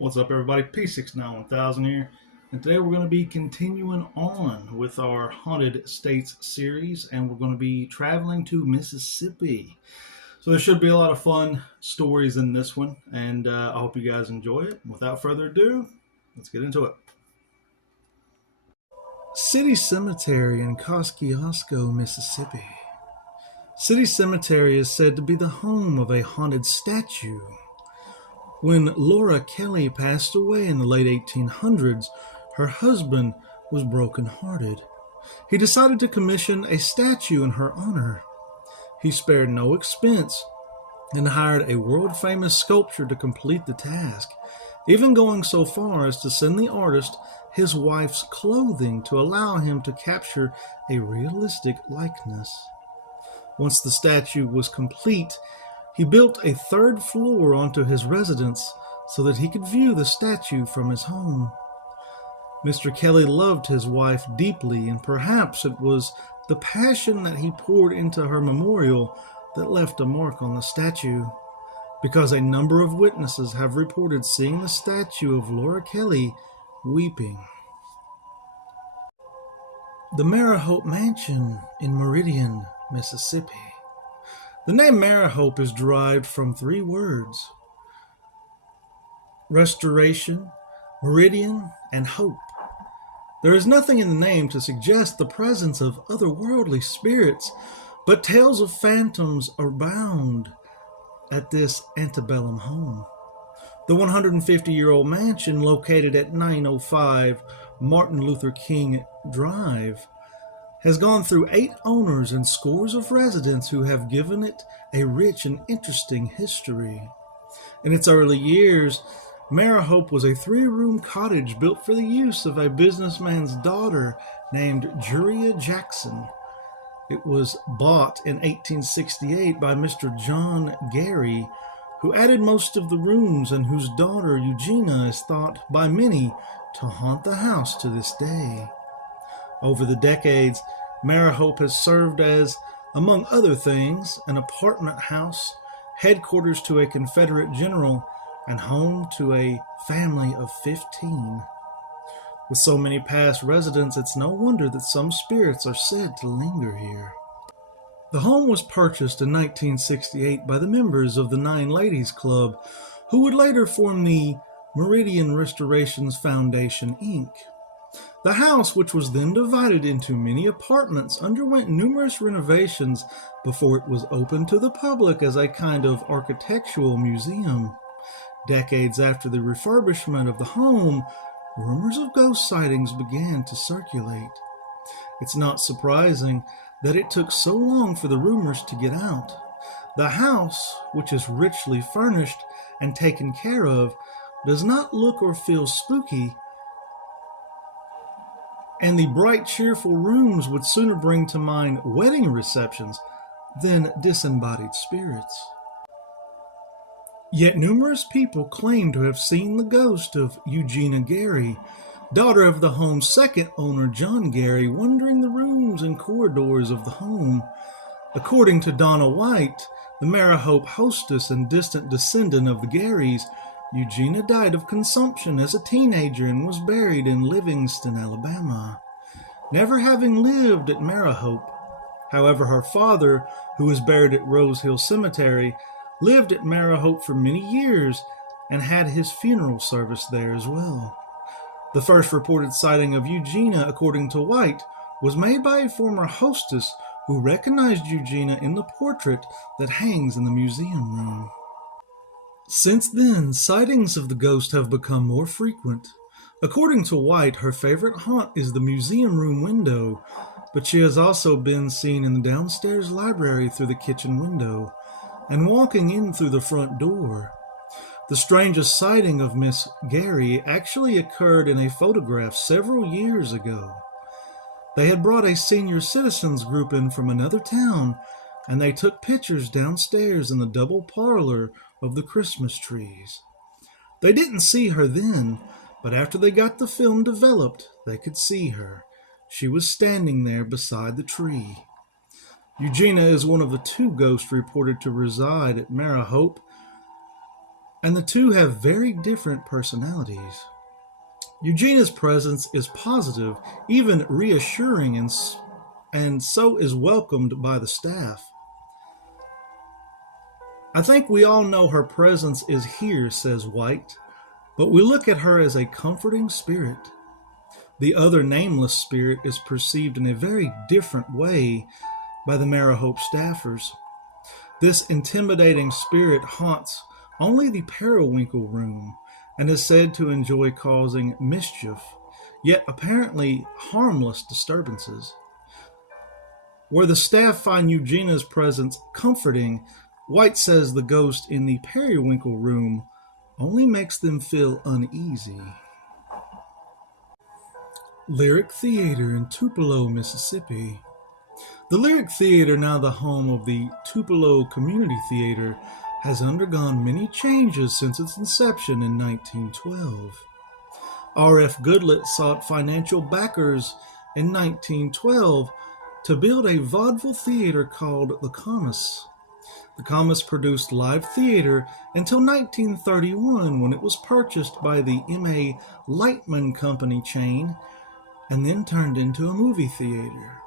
What's up, everybody? P691,000 here, and today we're going to be continuing on with our Haunted States series, and we're going to be traveling to Mississippi. So there should be a lot of fun stories in this one, and I hope you guys enjoy it. Without further ado, let's get into it. City Cemetery in Kosciuszko, Mississippi. City Cemetery is said to be the home of a haunted statue. When Laura Kelly passed away in the late 1800s, her husband was broken-hearted. He decided to commission a statue in her honor. He spared no expense and hired a world-famous sculptor to complete the task, even going so far as to send the artist his wife's clothing to allow him to capture a realistic likeness. Once the statue was complete, he built a third floor onto his residence so that he could view the statue from his home. Mr. Kelly loved his wife deeply, and perhaps it was the passion that he poured into her memorial that left a mark on the statue, because a number of witnesses have reported seeing the statue of Laura Kelly weeping. The Marihope Mansion in Meridian, Mississippi. The name Marihope is derived from three words: restoration, meridian, and hope. There is nothing in the name to suggest the presence of otherworldly spirits, but tales of phantoms abound at this antebellum home. The 150-year-old mansion, located at 905 Martin Luther King Drive, has gone through 8 owners and scores of residents who have given it a rich and interesting history. In its early years, Marihope was a 3-room cottage built for the use of a businessman's daughter named Juria Jackson. It was bought in 1868 by Mr. John Gary, who added most of the rooms and whose daughter Eugenia is thought by many to haunt the house to this day. Over the decades, Marihope has served as, among other things, an apartment house, headquarters to a Confederate general, and home to a family of 15. With so many past residents, it's no wonder that some spirits are said to linger here. The home was purchased in 1968 by the members of the Nine Ladies Club, who would later form the Meridian Restorations Foundation, Inc. The house, which was then divided into many apartments, underwent numerous renovations before it was opened to the public as a kind of architectural museum. Decades after the refurbishment of the home, rumors of ghost sightings began to circulate. It's not surprising that it took so long for the rumors to get out. The house, which is richly furnished and taken care of, does not look or feel spooky, and the bright, cheerful rooms would sooner bring to mind wedding receptions than disembodied spirits. Yet numerous people claim to have seen the ghost of Eugenia Gary, daughter of the home's second owner, John Gary, wandering the rooms and corridors of the home. According to Donna White, the Marihope hostess and distant descendant of the Garys, Eugenia died of consumption as a teenager and was buried in Livingston, Alabama, never having lived at Marihope. However, her father, who was buried at Rose Hill Cemetery, lived at Marihope for many years and had his funeral service there as well. The first reported sighting of Eugenia, according to White, was made by a former hostess who recognized Eugenia in the portrait that hangs in the museum room. Since then, sightings of the ghost have become more frequent. According to White, her favorite haunt is the museum room window, but she has also been seen in the downstairs library through the kitchen window and walking in through the front door. The strangest sighting of Miss Gary actually occurred in a photograph several years ago. They had brought a senior citizens group in from another town, and they took pictures downstairs in the double parlor of the Christmas trees. They didn't see her then, but after they got the film developed, they could see her. She was standing there beside the tree. Eugenia is one of the 2 ghosts reported to reside at Marihope. and the two have very different personalities. Eugenia's presence is positive, even reassuring, and so is welcomed by the staff. I think we all know her presence is here, says White, but we look at her as a comforting spirit. The other nameless spirit is perceived in a very different way by the Marahope staffers. This intimidating spirit haunts only the Periwinkle room and is said to enjoy causing mischief, yet apparently harmless disturbances. Where the staff find Eugenia's presence comforting, White says the ghost in the Periwinkle room only makes them feel uneasy. Lyric Theater in Tupelo, Mississippi. The Lyric Theater, now the home of the Tupelo Community Theater, has undergone many changes since its inception in 1912. R.F. Goodlett sought financial backers in 1912 to build a vaudeville theater called the Comus. The Comus produced live theater until 1931, when it was purchased by the M.A. Lightman Company chain and then turned into a movie theater.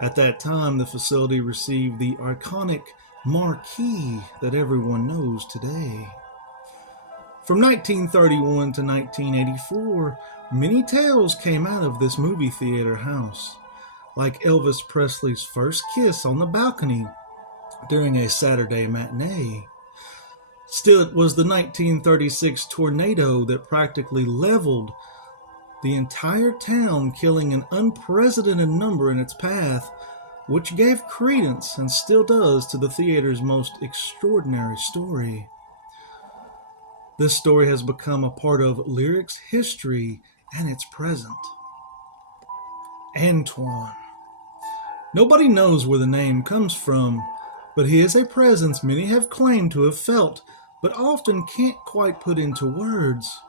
At that time, the facility received the iconic marquee that everyone knows today. From 1931 to 1984, many tales came out of this movie theater house, like Elvis Presley's first kiss on the balcony during a Saturday matinee. Still, it was the 1936 tornado that practically leveled the entire town, killing an unprecedented number in its path, which gave credence and still does to the theater's most extraordinary story. This story has become a part of Lyric's history and its present. Antoine. Nobody knows where the name comes from, but he is a presence many have claimed to have felt, but often can't quite put into words.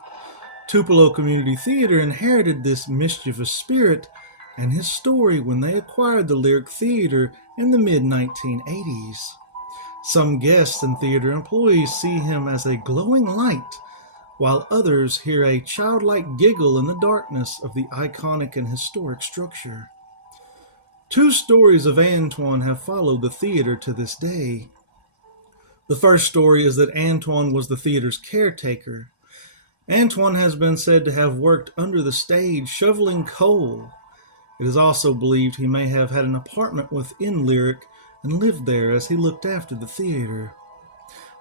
Tupelo Community Theater inherited this mischievous spirit and his story when they acquired the Lyric Theater in the mid-1980s. Some guests and theater employees see him as a glowing light, while others hear a childlike giggle in the darkness of the iconic and historic structure. Two stories of Antoine have followed the theater to this day. The first story is that Antoine was the theater's caretaker. Antoine has been said to have worked under the stage shoveling coal. It is also believed he may have had an apartment within Lyric and lived there as he looked after the theater.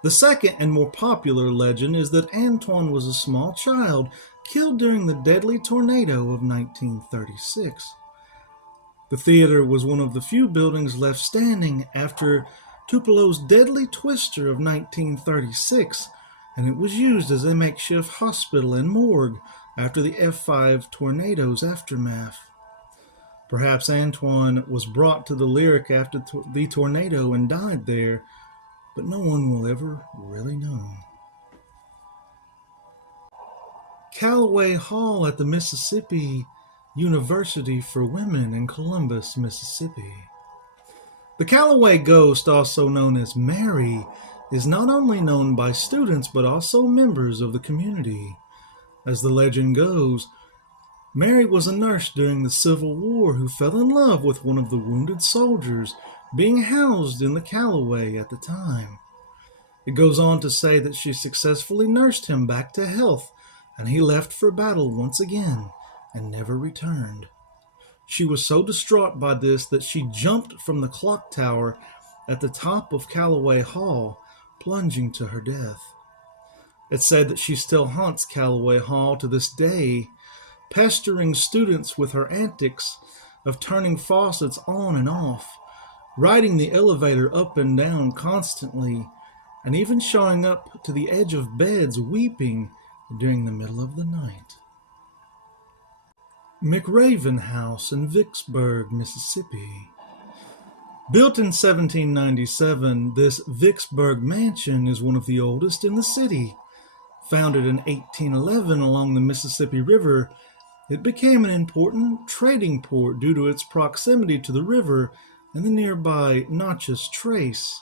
The second and more popular legend is that Antoine was a small child killed during the deadly tornado of 1936. The theater was one of the few buildings left standing after Tupelo's deadly twister of 1936, and it was used as a makeshift hospital and morgue after the F5 tornado's aftermath. Perhaps Antoine was brought to the Lyric after the tornado and died there, but no one will ever really know. Callaway Hall at the Mississippi University for Women in Columbus, Mississippi. The Callaway Ghost, also known as Mary, is not only known by students but also members of the community. As the legend goes, Mary was a nurse during the Civil War who fell in love with one of the wounded soldiers being housed in the Callaway at the time. It goes on to say that she successfully nursed him back to health, and he left for battle once again and never returned. She was so distraught by this that she jumped from the clock tower at the top of Callaway Hall, plunging to her death. It's said that she still haunts Callaway Hall to this day, pestering students with her antics of turning faucets on and off, riding the elevator up and down constantly, and even showing up to the edge of beds weeping during the middle of the night. McRaven House in Vicksburg, Mississippi. Built in 1797, this Vicksburg mansion is one of the oldest in the city. Founded in 1811 along the Mississippi River, it became an important trading port due to its proximity to the river and the nearby Natchez Trace.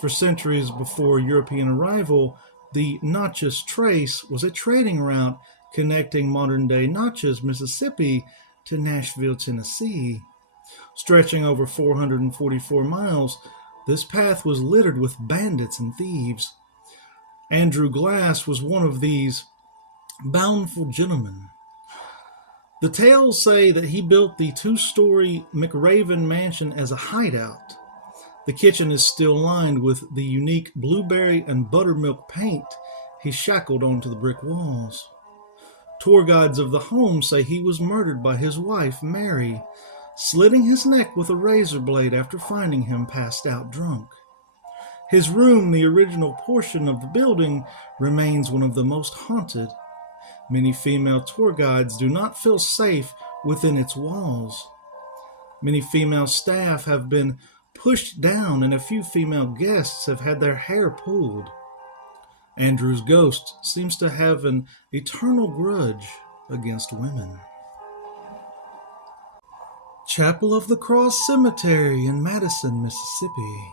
For centuries before European arrival, The Natchez Trace was a trading route connecting modern-day Natchez, Mississippi to Nashville, Tennessee. Stretching over 444 miles, this path was littered with bandits and thieves. Andrew Glass was one of these bountiful gentlemen. The tales say that he built the two-story McRaven mansion as a hideout. The kitchen is still lined with the unique blueberry and buttermilk paint he shackled onto the brick walls. Tour guides of the home say he was murdered by his wife, Mary, slitting his neck with a razor blade after finding him passed out drunk. His room, the original portion of the building, remains one of the most haunted. Many female tour guides do not feel safe within its walls. Many female staff have been pushed down, and a few female guests have had their hair pulled. Andrew's ghost seems to have an eternal grudge against women. Chapel of the Cross Cemetery in Madison, Mississippi.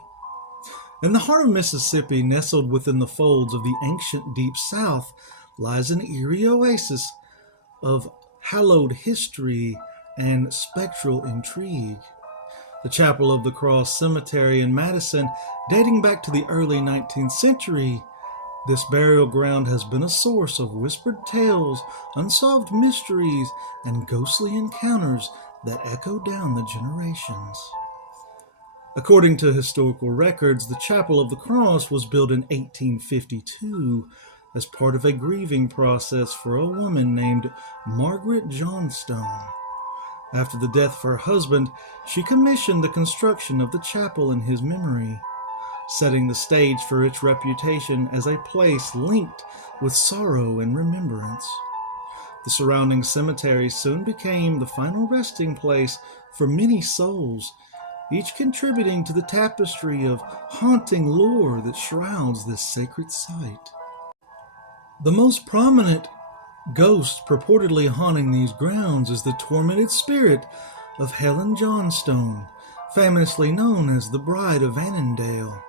In the heart of Mississippi, nestled within the folds of the ancient Deep South, lies an eerie oasis of hallowed history and spectral intrigue. The Chapel of the Cross Cemetery in Madison, dating back to the early 19th century, this burial ground has been a source of whispered tales, unsolved mysteries, and ghostly encounters that echo down the generations. According to historical records, the Chapel of the Cross was built in 1852 as part of a grieving process for a woman named Margaret Johnstone. After the death of her husband, she commissioned the construction of the chapel in his memory, setting the stage for its reputation as a place linked with sorrow and remembrance. The surrounding cemetery soon became the final resting place for many souls, each contributing to the tapestry of haunting lore that shrouds this sacred site. The most prominent ghost purportedly haunting these grounds is the tormented spirit of Helen Johnstone, famously known as the Bride of Annandale.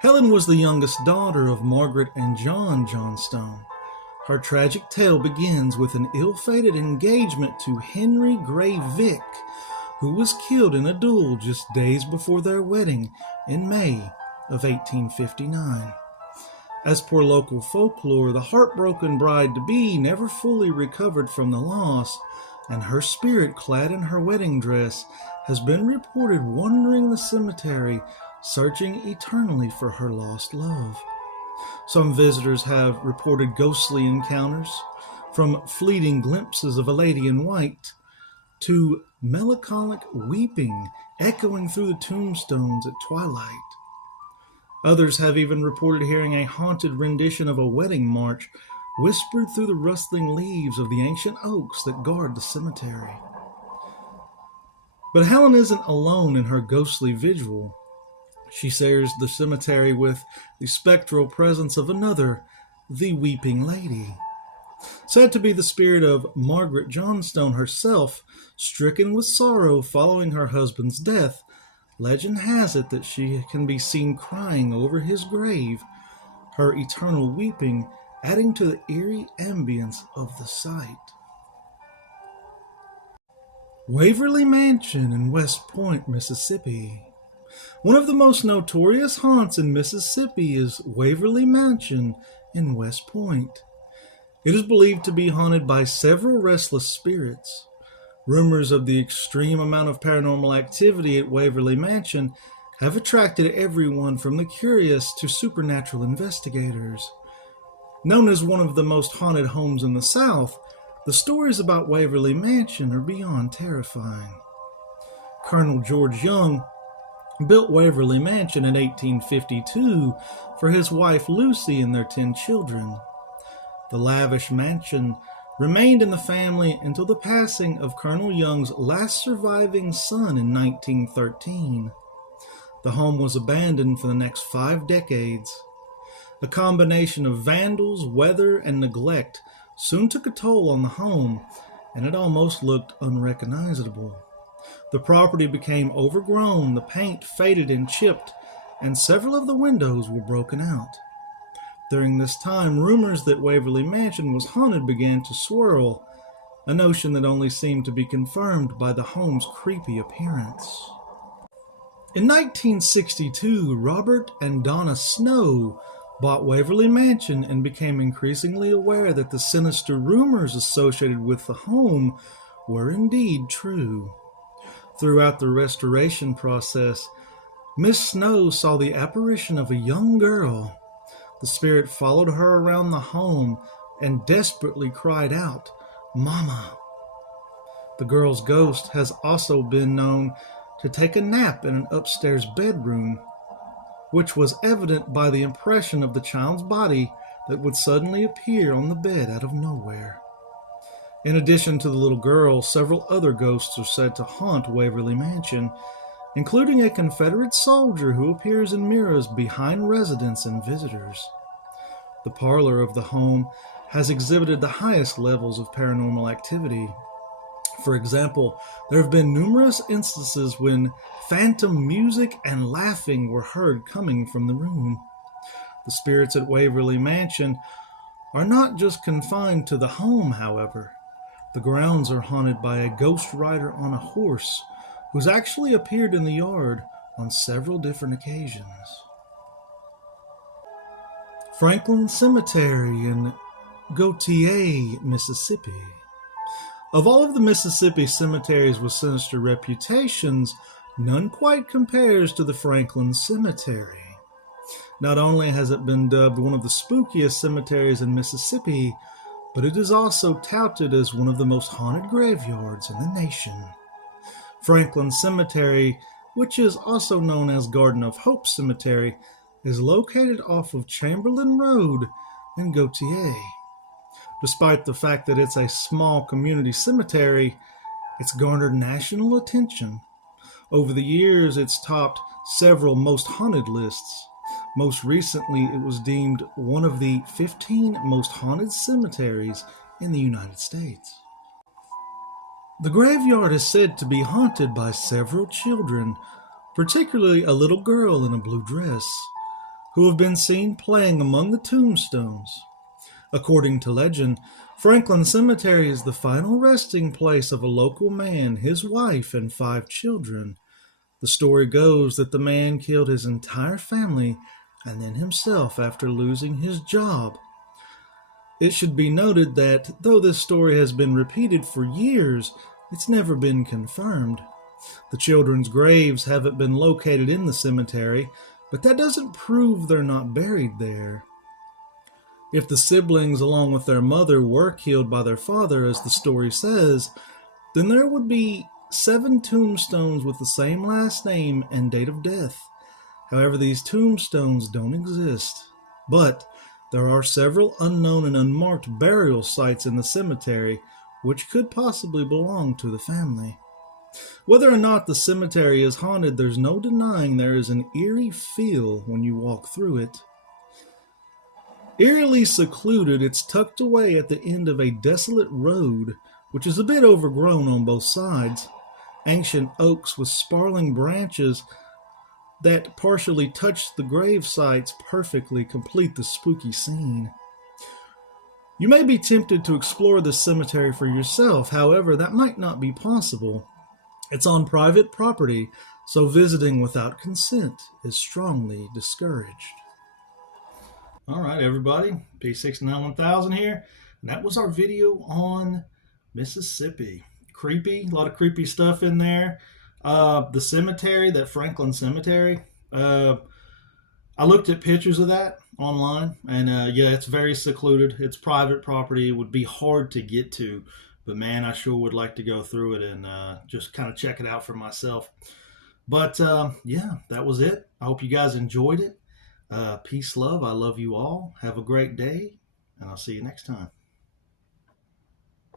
Helen was the youngest daughter of Margaret and John Johnstone. Her tragic tale begins with an ill-fated engagement to Henry Gray Vick, who was killed in a duel just days before their wedding in May of 1859. As per local folklore, the heartbroken bride-to-be never fully recovered from the loss, and her spirit, clad in her wedding dress, has been reported wandering the cemetery, searching eternally for her lost love. Some visitors have reported ghostly encounters, from fleeting glimpses of a lady in white to melancholic weeping echoing through the tombstones at twilight. Others have even reported hearing a haunted rendition of a wedding march whispered through the rustling leaves of the ancient oaks that guard the cemetery. But Helen isn't alone in her ghostly vigil. She shares the cemetery with the spectral presence of another, the Weeping Lady. Said to be the spirit of Margaret Johnstone herself, stricken with sorrow following her husband's death, legend has it that she can be seen crying over his grave, her eternal weeping adding to the eerie ambience of the site. Waverly Mansion in West Point, Mississippi. One of the most notorious haunts in Mississippi is Waverly Mansion in West Point. It is believed to be haunted by several restless spirits. Rumors of the extreme amount of paranormal activity at Waverly Mansion have attracted everyone from the curious to supernatural investigators. Known as one of the most haunted homes in the South, the stories about Waverly Mansion are beyond terrifying. Colonel George Young built Waverly Mansion in 1852 for his wife Lucy and their 10 children. The lavish mansion remained in the family until the passing of Colonel Young's last surviving son in 1913. The home was abandoned for the next 5 decades. A combination of vandals, weather, and neglect soon took a toll on the home, and it almost looked unrecognizable. The property became overgrown, the paint faded and chipped, and several of the windows were broken out. During this time, rumors that Waverly Mansion was haunted began to swirl, a notion that only seemed to be confirmed by the home's creepy appearance. In 1962, Robert and Donna Snow bought Waverly Mansion and became increasingly aware that the sinister rumors associated with the home were indeed true. Throughout the restoration process, Miss Snow saw the apparition of a young girl. The spirit followed her around the home and desperately cried out, "Mama." The girl's ghost has also been known to take a nap in an upstairs bedroom, which was evident by the impression of the child's body that would suddenly appear on the bed out of nowhere. In addition to the little girl, several other ghosts are said to haunt Waverly Mansion, including a Confederate soldier who appears in mirrors behind residents and visitors. The parlor of the home has exhibited the highest levels of paranormal activity. For example, there have been numerous instances when phantom music and laughing were heard coming from the room. The spirits at Waverly Mansion are not just confined to the home, however. The grounds are haunted by a ghost rider on a horse who's actually appeared in the yard on several different occasions. Franklin Cemetery in Gautier, Mississippi. Of all of the Mississippi cemeteries with sinister reputations, none quite compares to the Franklin Cemetery. Not only has it been dubbed one of the spookiest cemeteries in Mississippi, but it is also touted as one of the most haunted graveyards in the nation. Franklin Cemetery, which is also known as Garden of Hope Cemetery, is located off of Chamberlain Road in Gautier. Despite the fact that it's a small community cemetery, it's garnered national attention. Over the years, it's topped several most haunted lists. Most recently, it was deemed one of the 15 most haunted cemeteries in the United States. The graveyard is said to be haunted by several children, particularly a little girl in a blue dress, who have been seen playing among the tombstones. According to legend, Franklin Cemetery is the final resting place of a local man, his wife, and 5 children. The story goes that the man killed his entire family and then himself after losing his job. It should be noted that though this story has been repeated for years, it's never been confirmed. The children's graves haven't been located in the cemetery, but that doesn't prove they're not buried there. If the siblings, along with their mother, were killed by their father, as the story says, then there would be 7 tombstones with the same last name and date of death. However, these tombstones don't exist. But there are several unknown and unmarked burial sites in the cemetery, which could possibly belong to the family. Whether or not the cemetery is haunted, there's no denying there is an eerie feel when you walk through it. Eerily secluded, it's tucked away at the end of a desolate road, which is a bit overgrown on both sides. Ancient oaks with sprawling branches that partially touch the grave sites perfectly complete the spooky scene. You may be tempted to explore this cemetery for yourself, however, that might not be possible. It's on private property, so visiting without consent is strongly discouraged. All right, everybody, P691,000 here, and that was our video on Mississippi. Creepy, a lot of creepy stuff in there. The cemetery, that Franklin Cemetery, I looked at pictures of that online, and yeah, it's very secluded. It's private property. It would be hard to get to, but man, I sure would like to go through it and just kind of check it out for myself. But yeah, that was it. I hope you guys enjoyed it. Peace, love. I love you all. Have a great day, and I'll see you next time.